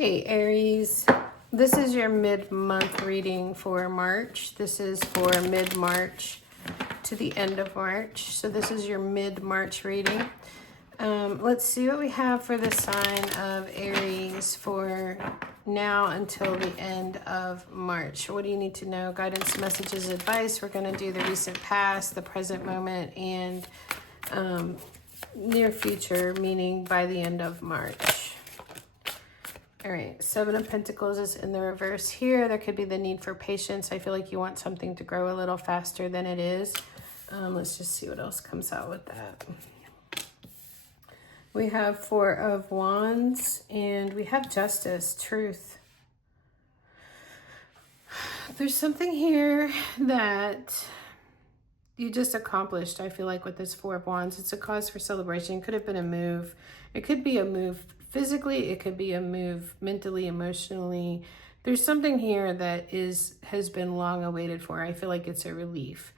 Hey Aries, this is your mid-month reading for March. This is for mid-March to the end of March. So this is your mid-March reading. Let's see what we have for the sign of Aries for now until the end of March. What do you need to know? Guidance, messages, advice. We're going to do the recent past, the present moment, and near future, meaning by the end of March. All right, Seven of Pentacles is in the reverse here. There could be the need for patience. I feel like you want something to grow a little faster than it is. Let's just see what else comes out with that. We have Four of Wands, and we have Justice, Truth. There's something here that you just accomplished, I feel like, with this Four of Wands. It's a cause for celebration. It could have been a move. It could be a move physically, it could be a move mentally, emotionally. There's something here that has been long awaited for. I feel like it's a relief.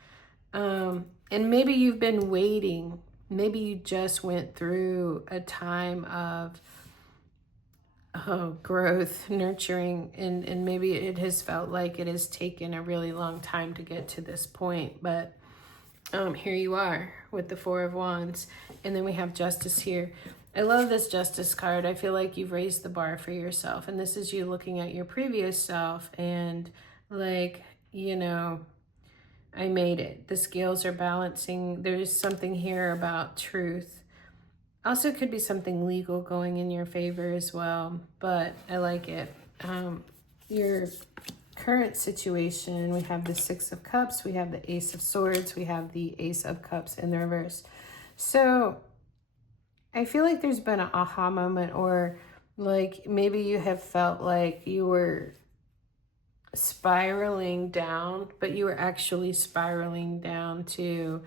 And maybe you've been waiting. Maybe you just went through a time of growth, nurturing, and maybe it has felt like it has taken a really long time to get to this point. But here you are with the Four of Wands. And then we have Justice here. I love this Justice card. I feel like you've raised the bar for yourself. And this is you looking at your previous self and like, you know, I made it. The scales are balancing. There's something here about truth. Also could be something legal going in your favor as well. But I like it. Your current situation, we have the Six of Cups. We have the Ace of Swords. We have the Ace of Cups in the reverse. So I feel like there's been an aha moment, or like maybe you have felt like you were spiraling down, but you were actually spiraling down to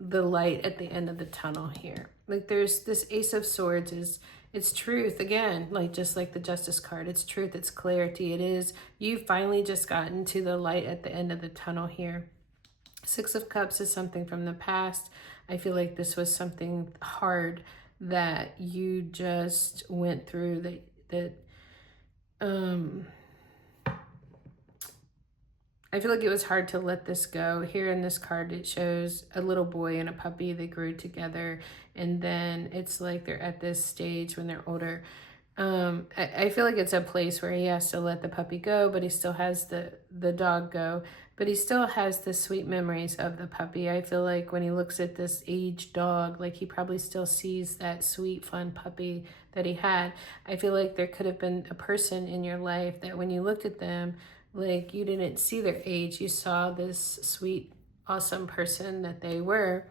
the light at the end of the tunnel here. Like there's this Ace of Swords it's truth again, like just like the Justice card. It's truth, it's clarity. It is, you finally just gotten to the light at the end of the tunnel here. Six of Cups is something from the past. I feel like this was something hard that you just went through I feel like it was hard to let this go. Here in this card, it shows a little boy and a puppy. They grew together, and then it's like they're at this stage when they're older. I feel like it's a place where he has to let the puppy go, but he still has the dog go, but he still has the sweet memories of the puppy. I feel like when he looks at this aged dog, like he probably still sees that sweet, fun puppy that he had. I feel like there could have been a person in your life that when you looked at them, like you didn't see their age, you saw this sweet, awesome person that they were.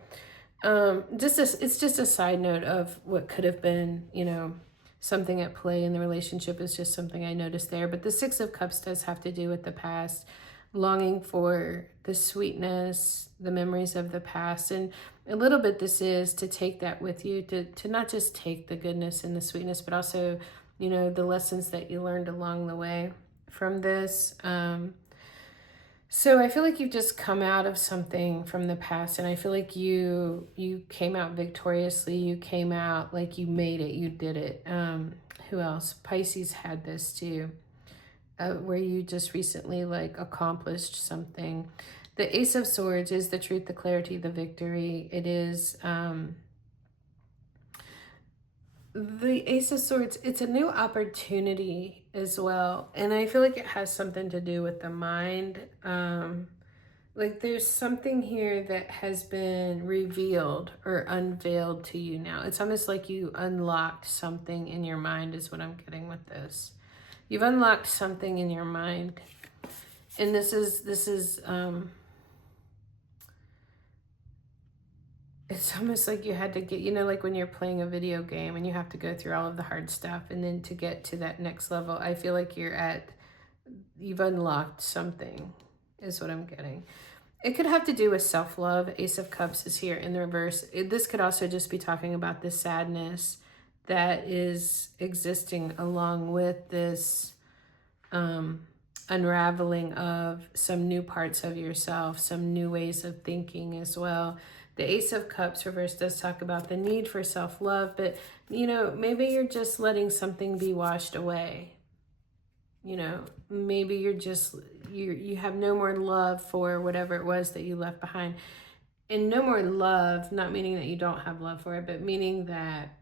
It's just a side note of what could have been, you know, something at play in the relationship. Is just something I noticed there. But the Six of Cups does have to do with the past, longing for the sweetness, the memories of the past. And a little bit this is to take that with you, to not just take the goodness and the sweetness, but also, you know, the lessons that you learned along the way from this. So I feel like you've just come out of something from the past, and I feel like you came out victoriously. You came out like you made it, you did it. Who else? Pisces had this too, where you just recently like accomplished something. The Ace of Swords is the truth, the clarity, the victory. It is the Ace of Swords, it's a new opportunity as well. And I feel like it has something to do with the mind. Like there's something here that has been revealed or unveiled to you now. It's almost like you unlocked something in your mind is what I'm getting with this. You've unlocked something in your mind. And this is it's almost like you had to get, you know, like when you're playing a video game and you have to go through all of the hard stuff and then to get to that next level, I feel like you've unlocked something is what I'm getting. It could have to do with self-love. Ace of Cups is here in the reverse. This could also just be talking about the sadness that is existing along with this unraveling of some new parts of yourself, some new ways of thinking as well. The Ace of Cups reverse does talk about the need for self-love, but, you know, maybe you're just letting something be washed away. You know, maybe you're just, you have no more love for whatever it was that you left behind. And no more love, not meaning that you don't have love for it, but meaning that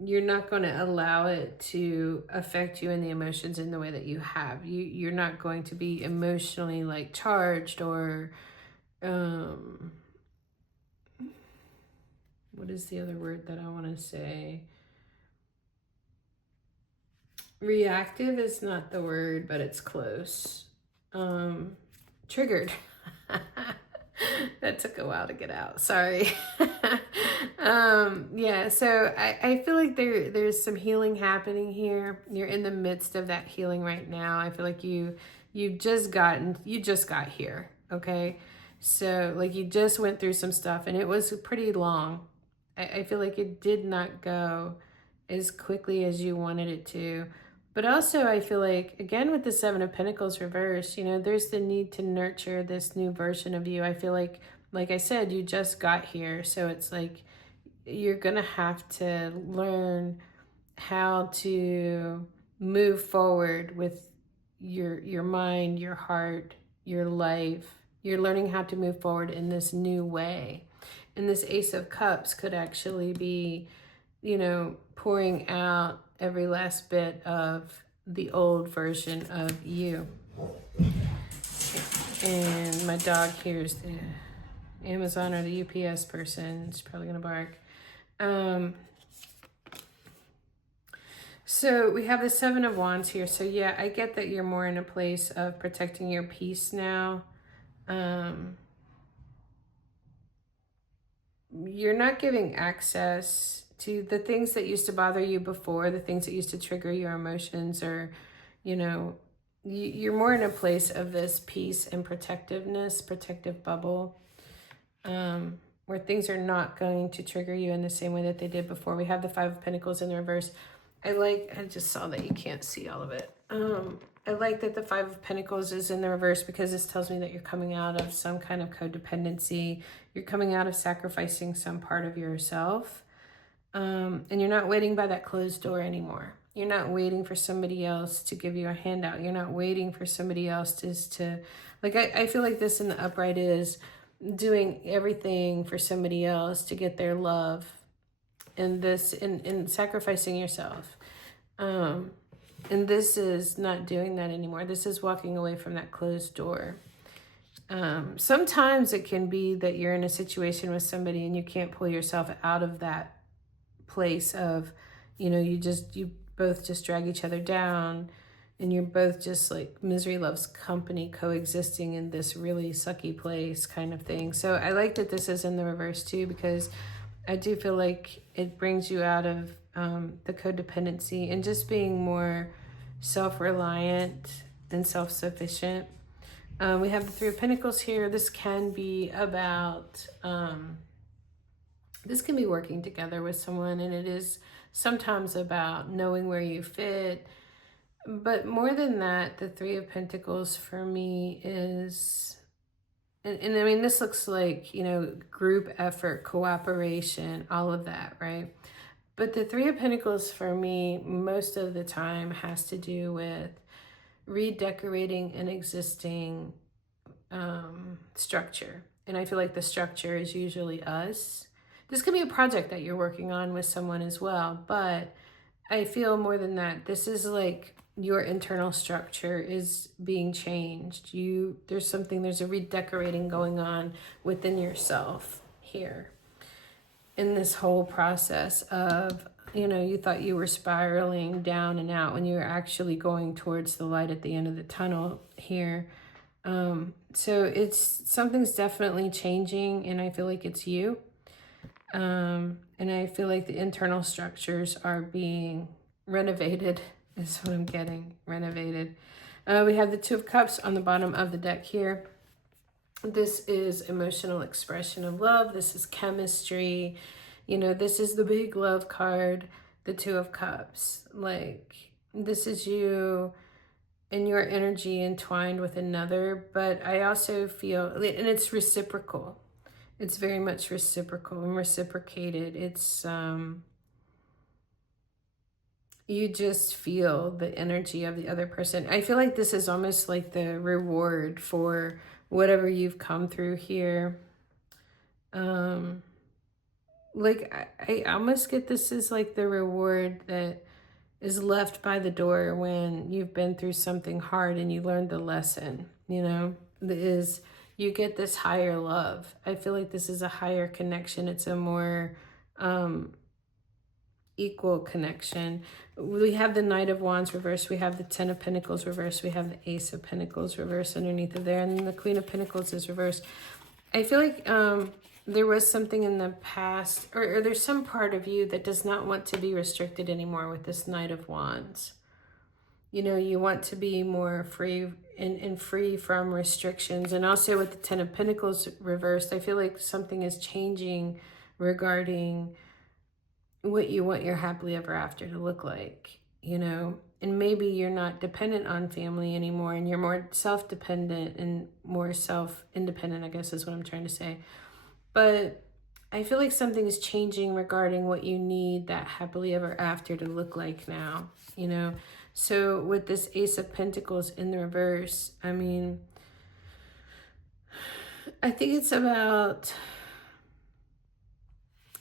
you're not going to allow it to affect you in the emotions in the way that you have. You're not going to be emotionally like charged or what is the other word that I want to say? Reactive is not the word, but it's close. Triggered. That took a while to get out. Sorry. Yeah, so I feel like there's some healing happening here. You're in the midst of that healing right now. I feel like you just got here, okay? So like you just went through some stuff and it was pretty long. I feel like it did not go as quickly as you wanted it to. But also, I feel like, again, with the Seven of Pentacles reversed, you know, there's the need to nurture this new version of you. I feel like I said, you just got here. So it's like you're going to have to learn how to move forward with your mind, your heart, your life. You're learning how to move forward in this new way. And this Ace of Cups could actually be, you know, pouring out every last bit of the old version of you. And my dog hears the Amazon or the UPS person. It's probably going to bark. So we have the Seven of Wands here. So yeah, I get that you're more in a place of protecting your peace now. You're not giving access to the things that used to bother you before, the things that used to trigger your emotions, or, you know, you're more in a place of this peace and protective bubble, where things are not going to trigger you in the same way that they did before. We have the Five of Pentacles in the reverse. I just saw that you can't see all of it. I like that the Five of Pentacles is in the reverse because this tells me that you're coming out of some kind of codependency. You're coming out of sacrificing some part of yourself. And you're not waiting by that closed door anymore. You're not waiting for somebody else to give you a handout. You're not waiting for somebody else to like, I feel like this in the upright is doing everything for somebody else to get their love, and this in sacrificing yourself. And this is not doing that anymore. This is walking away from that closed door. Sometimes it can be that you're in a situation with somebody and you can't pull yourself out of that place of, you know, you both just drag each other down, and you're both just like misery loves company, coexisting in this really sucky place kind of thing. So I like that this is in the reverse too, because I do feel like it brings you out of the codependency and just being more self-reliant and self-sufficient. We have the Three of Pentacles here. This can be about, this can be working together with someone, and it is sometimes about knowing where you fit. But more than that, the Three of Pentacles for me is, and I mean, this looks like, you know, group effort, cooperation, all of that, right? But the Three of Pentacles for me, most of the time, has to do with redecorating an existing structure. And I feel like the structure is usually us. This could be a project that you're working on with someone as well, but I feel more than that, this is like your internal structure is being changed. There's a redecorating going on within yourself here in this whole process of, you know, you thought you were spiraling down and out when you were actually going towards the light at the end of the tunnel here. So something's definitely changing, and I feel like it's you. And I feel like the internal structures are being renovated, is what I'm getting, renovated. We have the Two of Cups on the bottom of the deck here. This is emotional expression of love. This is chemistry. You know, this is the big love card, the Two of Cups. Like, this is you and your energy entwined with another. But I also feel, and it's reciprocal. It's very much reciprocal and reciprocated. It's you just feel the energy of the other person. I feel like this is almost like the reward for whatever you've come through here. Um, like I almost get this as like the reward that is left by the door when you've been through something hard and you learned the lesson, you know, is you get this higher love. I feel like this is a higher connection. It's a more equal connection. We have the Knight of Wands reversed. We have the Ten of Pentacles reversed. We have the Ace of Pentacles reversed underneath of there. And then the Queen of Pentacles is reversed. I feel like there was something in the past, or there's some part of you that does not want to be restricted anymore with this Knight of Wands. You know, you want to be more free and free from restrictions. And also with the Ten of Pentacles reversed, I feel like something is changing regarding what you want your happily ever after to look like, you know. And maybe you're not dependent on family anymore and you're more self-dependent and more self-independent, I guess is what I'm trying to say. But I feel like something is changing regarding what you need that happily ever after to look like now, you know. So with this Ace of Pentacles in the reverse, I mean, I think it's about,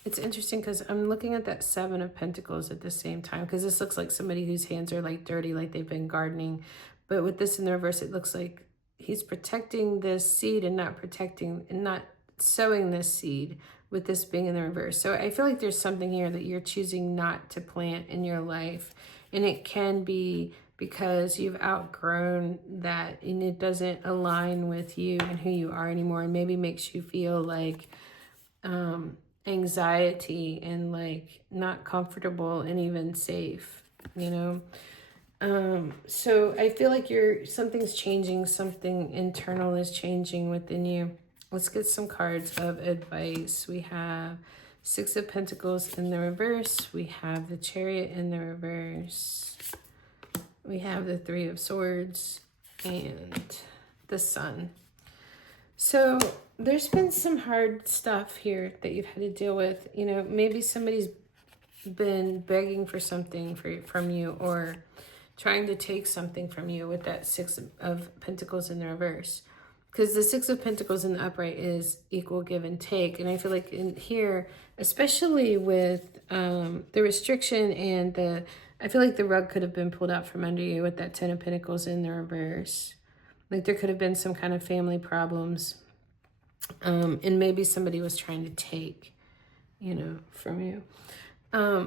it's interesting because I'm looking at that Seven of Pentacles at the same time, because this looks like somebody whose hands are like dirty, like they've been gardening. But with this in the reverse, it looks like he's protecting this seed and not protecting and not sowing this seed, with this being in the reverse. So I feel like there's something here that you're choosing not to plant in your life. And it can be because you've outgrown that and it doesn't align with you and who you are anymore, and maybe makes you feel like anxiety and like not comfortable and even safe, you know. So I feel like something's changing, something internal is changing within you. Let's get some cards of advice. We have Six of Pentacles in the reverse. We have the Chariot in the reverse. We have the Three of Swords and the Sun. So there's been some hard stuff here that you've had to deal with. You know, maybe somebody's been begging for something from you, or trying to take something from you with that Six of Pentacles in the reverse. Because the Six of Pentacles in the upright is equal give and take. And I feel like in here, especially with the restriction and I feel like the rug could have been pulled out from under you with that Ten of Pentacles in the reverse. Like there could have been some kind of family problems. And maybe somebody was trying to take, you know, from you.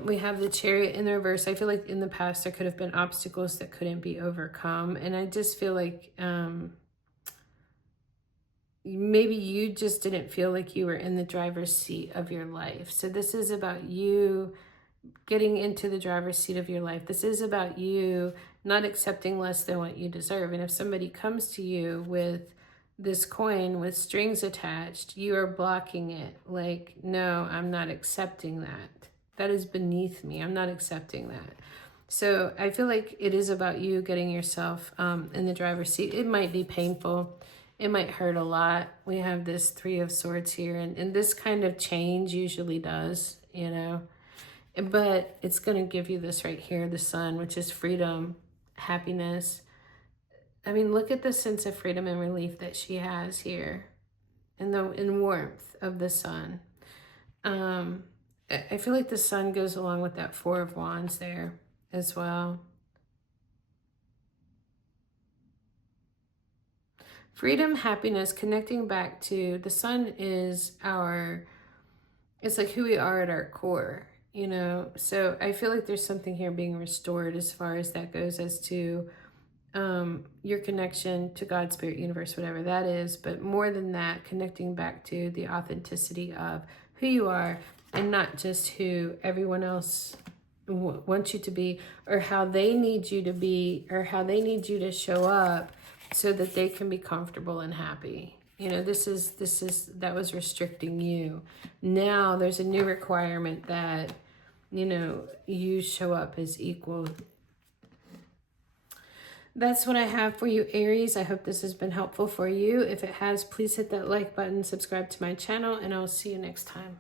We have the Chariot in the reverse. I feel like in the past there could have been obstacles that couldn't be overcome. And I just feel like maybe you just didn't feel like you were in the driver's seat of your life. So this is about you getting into the driver's seat of your life. This is about you not accepting less than what you deserve. And if somebody comes to you with this coin with strings attached, you are blocking it. Like, no, I'm not accepting that. That is beneath me. I'm not accepting that. So I feel like it is about you getting yourself in the driver's seat. It might be painful. It might hurt a lot. We have this Three of Swords here, and this kind of change usually does, you know. But it's going to give you this right here, the Sun, which is freedom, happiness. I mean, look at the sense of freedom and relief that she has here, and the warmth of the Sun. I feel like the Sun goes along with that Four of Wands there as well. Freedom, happiness, connecting back to the Sun is it's like who we are at our core, you know. So I feel like there's something here being restored as far as that goes, as to your connection to God, Spirit, Universe, whatever that is. But more than that, connecting back to the authenticity of who you are, and not just who everyone else wants you to be, or how they need you to be, or how they need you to show up so that they can be comfortable and happy. You know, that was restricting you. Now there's a new requirement that, you know, you show up as equal. That's what I have for you, Aries. I hope this has been helpful for you. If it has, please hit that like button, subscribe to my channel, and I'll see you next time.